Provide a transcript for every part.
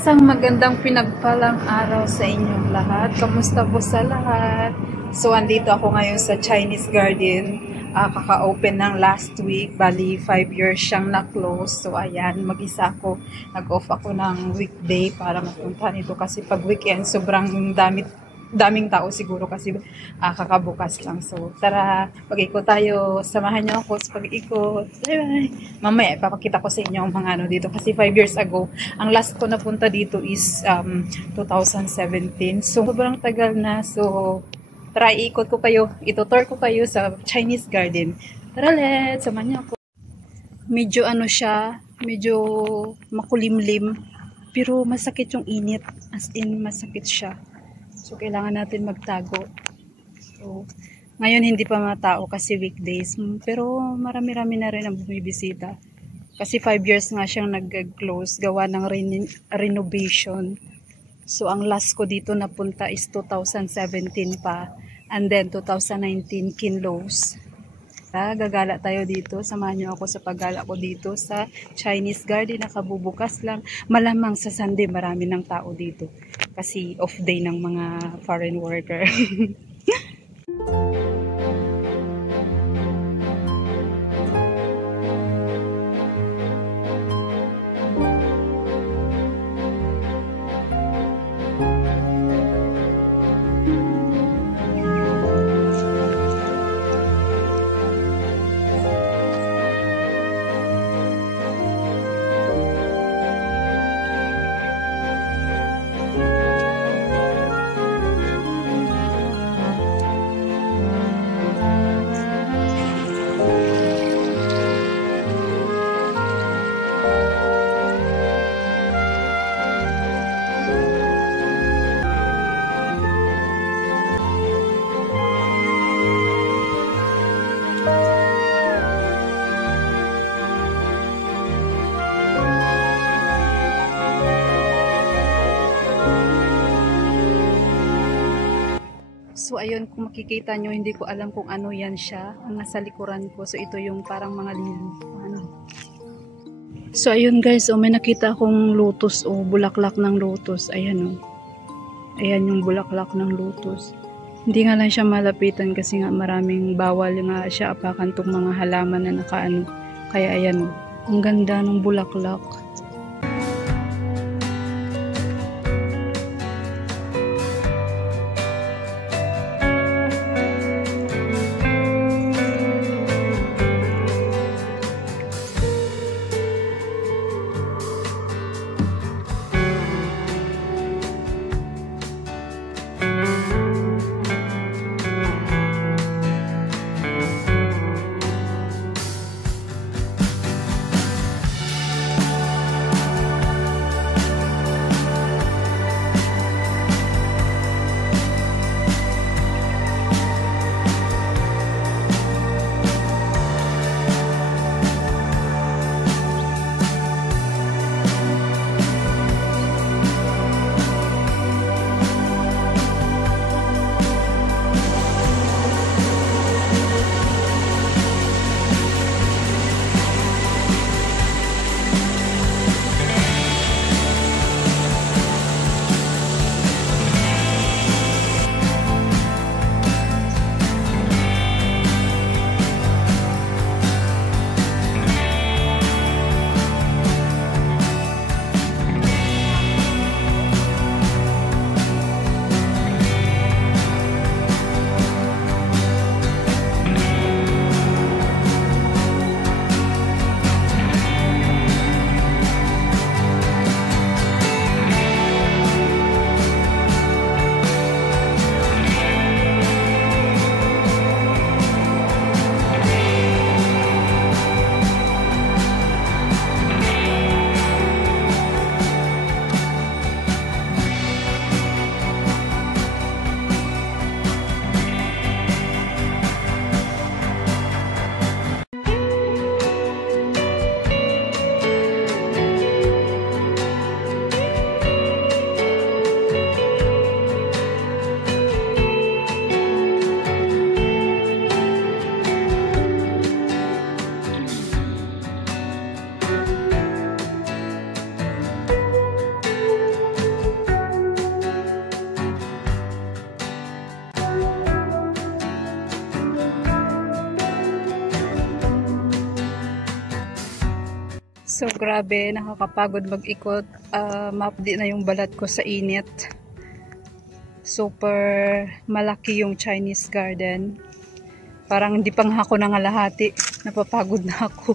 Isang magandang pinagpalang araw sa inyong lahat. Kamusta po sa lahat? So, andito ako ngayon sa Chinese Garden. Kaka-open ng last week. Bali, 5 years siyang na-close. So, ayan, mag-isa ako. Nag-off ako ng weekday para mapunta nito. Kasi pag weekend, sobrang daming tao siguro kasi kakabukas lang. So, tara, pag-ikot tayo. Samahan niyo ako sa pag-ikot. Bye-bye! Mamaya, ipapakita ko sa inyo ang mga ano dito. Kasi 5 years ago, ang last ko napunta dito is 2017. So, sobrang tagal na. So, tara, iikot ko kayo. Ito-tour ko kayo sa Chinese Garden. Tara, let's! Samahan niyo ako. Medyo ano siya, medyo makulimlim. Pero masakit yung init. As in, masakit siya. So, kailangan natin magtago. So, ngayon hindi pa matao kasi weekdays. Pero marami-rami na rin ang bumibisita. Kasi 5 years nga siyang nag-close. Gawa ng renovation. So, ang last ko dito napunta is 2017 pa. And then, 2019, kinlose. Gagala tayo dito. Samahan niyo ako sa paggala ko dito sa Chinese Garden. Nakabubukas lang. Malamang sa Sunday marami ng tao dito. Kasi off day ng mga foreign worker. So, ayun, kung makikita nyo, hindi ko alam kung ano yan siya. Ang nasa likuran ko. So, ito yung parang mga lili. Ano. So, ayun guys, may nakita akong lotus o bulaklak ng lotus. Ayan Ayan yung bulaklak ng lotus. Hindi nga lang siya malapitan kasi nga maraming bawal nga siya apakan tong mga halaman na nakaano. Kaya ayan ang ganda ng bulaklak. So grabe, nakakapagod mag-ikot. Mapdi na yung balat ko sa init. Super malaki yung Chinese garden. Parang hindi pang ako nangalahati. Napapagod na ako.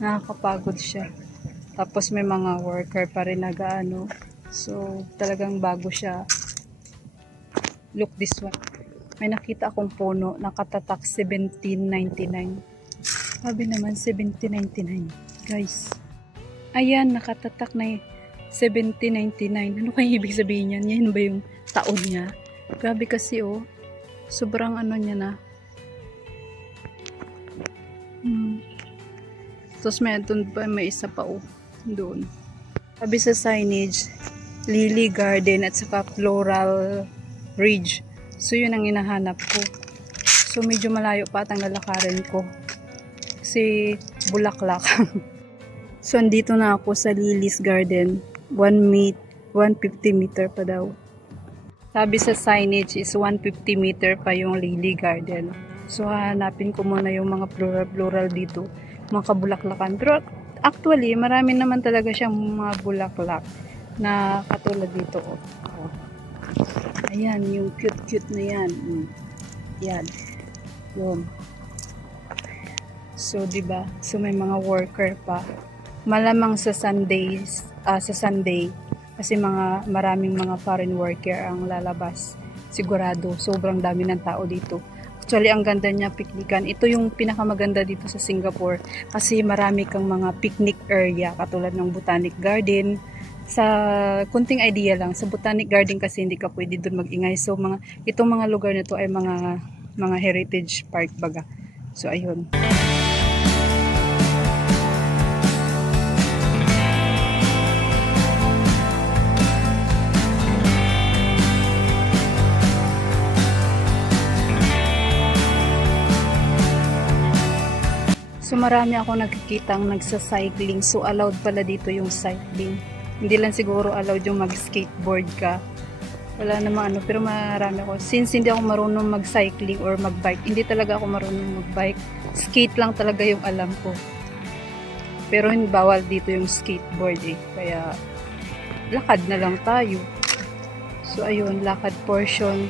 Nakakapagod siya. Tapos may mga worker pa rin nag-ano. So talagang bago siya. Look this one. May nakita akong puno. Nakatatak 1799. Sabi naman 1799. Guys. Ayan, nakatatak na 1799. Ano kaya ibig sabihin yan? Yan ba yung taon niya? Grabe kasi oh. Sobrang ano niya na. Tapos may isa pa oh. Doon. Sabi sa signage, Lily Garden at saka Floral Ridge. So yun ang hinahanap ko. So medyo malayo pa at ang lalakarin ko. Kasi bulaklak. So andito na ako sa Lily's Garden. 150 meter pa daw. Sabi sa signage is 150 meter pa yung Lily Garden. So hanapin ko muna yung mga floral dito. Mga kabulaklakan. Pero actually marami naman talaga siyang mga bulaklak na katulad dito. Oh. Ayan, yung cute na yan. Yan. Yun. So, diba? So, may mga worker pa. Malamang sa Sunday, kasi maraming mga foreign worker ang lalabas. Sigurado, sobrang dami ng tao dito. Actually, ang ganda niya, piknikan. Ito yung pinakamaganda dito sa Singapore. Kasi marami kang mga picnic area, katulad ng Botanic Garden. Sa kunting idea lang, sa Botanic Garden kasi hindi ka pwede doon mag-ingay. So, itong mga lugar na to ay mga heritage park baga. So, ayun. So marami ako nakikitang nagsa-cycling. So allowed pala dito yung cycling. Hindi lang siguro allowed yung mag-skateboard ka. Wala namang ano, pero marami ako. Since hindi ako marunong mag-cycling or mag-bike, hindi talaga ako marunong mag-bike. Skate lang talaga yung alam ko. Pero hindi bawal dito yung skateboard eh. Kaya lakad na lang tayo. So ayun, lakad portion.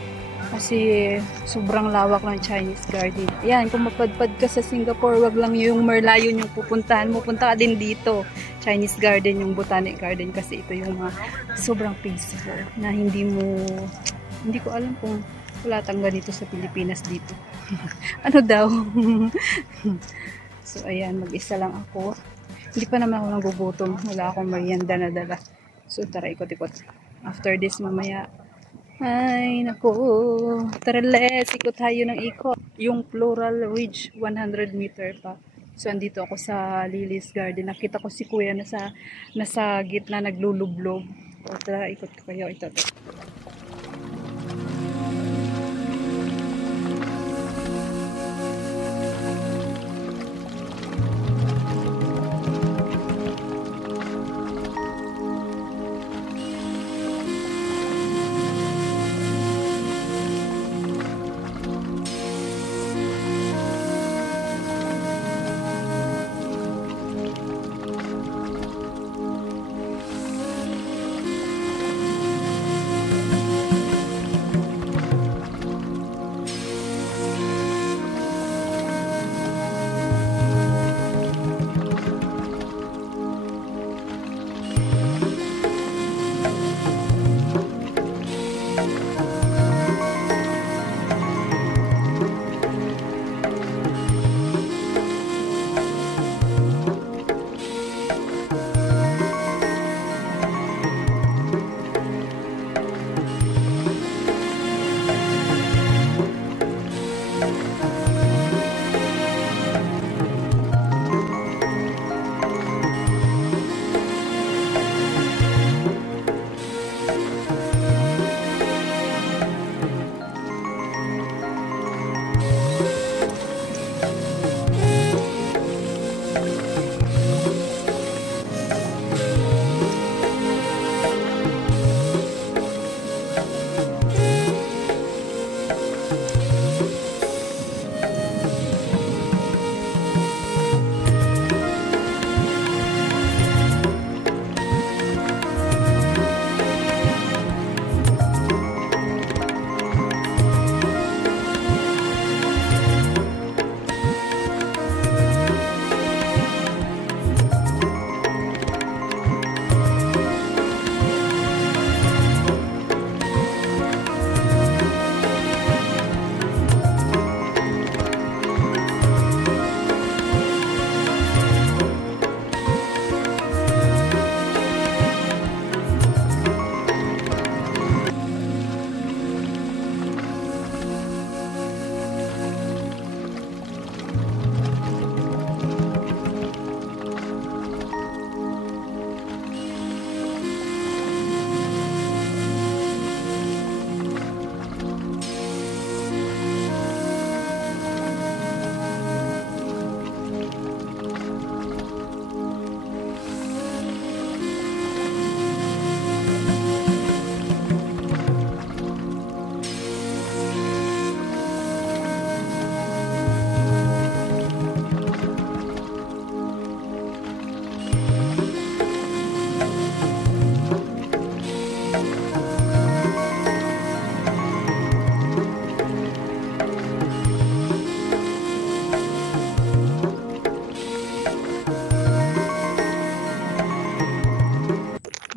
Kasi sobrang lawak ng Chinese garden. Ayan, kung mapadpad ka sa Singapore, wag lang yung malayo yung pupuntahan mo. Punta ka din dito. Chinese garden, yung Botanic Garden. Kasi ito yung mga sobrang peaceful. Na hindi ko alam kung wala tang ganito sa Pilipinas dito. Ano daw? So, ayan, mag-isa lang ako. Hindi pa naman ako nagugutom. Wala akong merienda na dala. So, tara, ikot-ikot. After this, mamaya, ay, naku. Tara, let's ikot tayo ng ikot. Yung Floral Ridge, 100 meter pa. So, andito ako sa Lily's Garden. Nakita ko si Kuya nasa gitna naglulublob. O, tara, ikot ko kayo. Ito.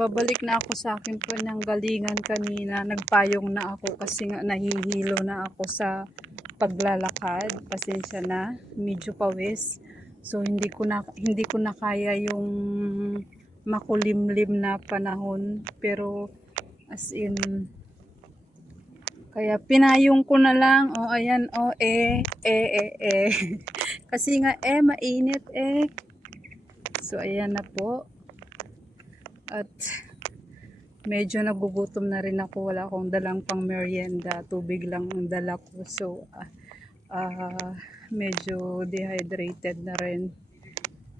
Pabalik na ako sa akin po ng galingan kanina. Nagpayong na ako kasi nga nahihilo na ako sa paglalakad. Pasensya na, medyo pawis. So hindi ko na kaya yung makulimlim na panahon. Pero as in, kaya pinayong ko na lang. O ayan, o kasi nga mainit So ayan na po. At medyo nagugutom na rin ako. Wala akong dalang pang merienda. Tubig lang ang dala ko. So medyo dehydrated na rin.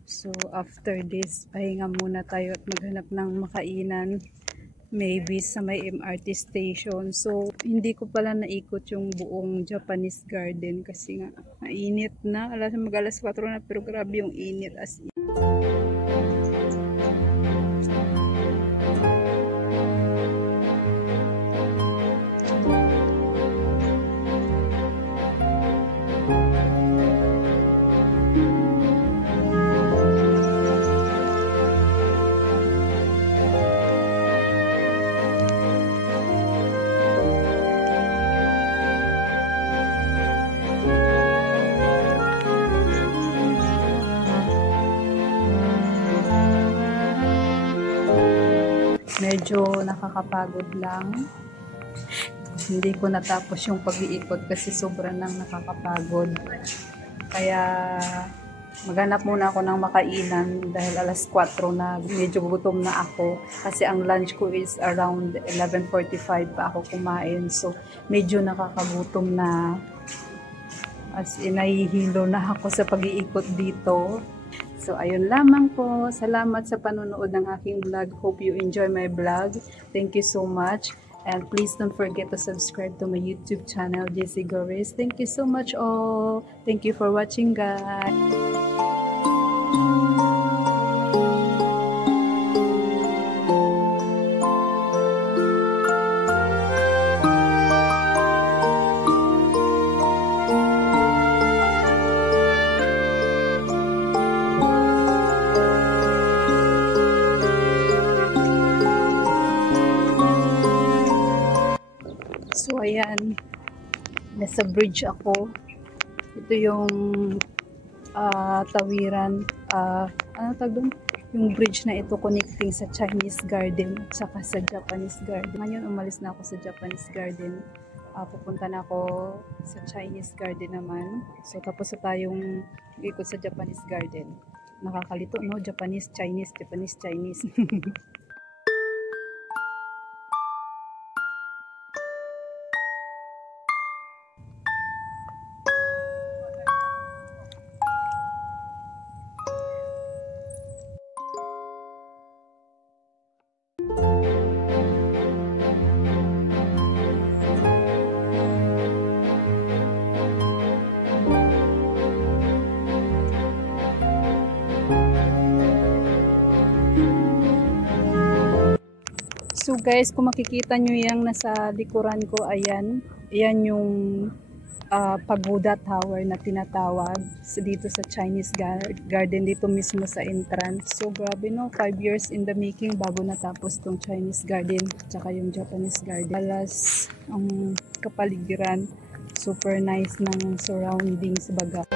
So after this, pahinga muna tayo at maghanap ng makainan. Maybe sa may MRT station. So hindi ko pala naikot yung buong Japanese garden kasi nga mainit na. Mag-alas 4 na pero grabe yung init as in. Medyo nakakapagod lang. Hindi ko natapos yung pag-iikot kasi sobrang nang nakakapagod. Kaya maghanap muna ako ng makainan dahil alas 4 na, medyo gutom na ako. Kasi ang lunch ko is around 11:45 pa ako kumain. So medyo nakakagutom na. As in, nahihilo na ako sa pag-iikot dito. So, ayun lamang po. Salamat sa panonood ng aking vlog. Hope you enjoy my vlog. Thank you so much. And please don't forget to subscribe to my YouTube channel, JC Goris. Thank you so much all. Thank you for watching, guys. So ayan, nasa bridge ako. Ito yung tawiran, ano tawag doon? Yung bridge na ito connecting sa Chinese Garden at saka sa Japanese Garden. Ngayon umalis na ako sa Japanese Garden. Pupunta na ako sa Chinese Garden naman. So tapos na tayong ikot sa Japanese Garden. Nakakalito, no? Japanese, Chinese, Japanese, Chinese. So guys, kung makikita nyo yung nasa likuran ko, ayan yung Pagoda Tower na tinatawag dito sa Chinese Garden, dito mismo sa entrance. So grabe no, 5 years in the making bago natapos tong Chinese Garden tsaka yung Japanese Garden. Alas ang kapaligiran, super nice ng surroundings baga.